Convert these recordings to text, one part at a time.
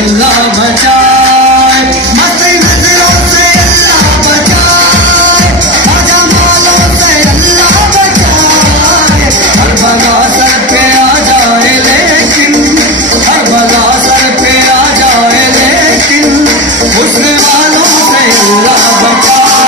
अल्लाह बचाए, मत नजरों से अल्लाह बचाए, जमालों से अल्लाह बचाए। हर बला सर पे आ जाए लेकिन, हर बला सर पे आ जाए लेकिन, हुस्न वालों से अल्लाह बचाए,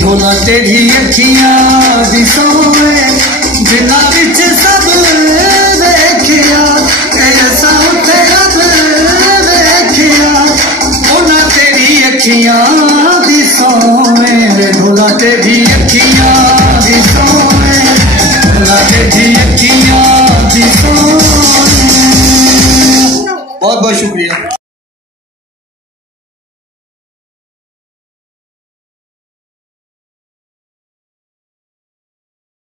ढोला तेरी अखियां दी सोए, जिन्ना विच सब देखिया, ऐसा उठे रब देखिया, ढोला तेरी अखियां दी सोए, ढोला तेरी अखियां दी सोए, ढोला तेरी अखियां दी सोए। बहुत बहुत शुक्रिया।